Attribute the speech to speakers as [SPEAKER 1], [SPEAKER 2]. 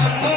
[SPEAKER 1] Yes.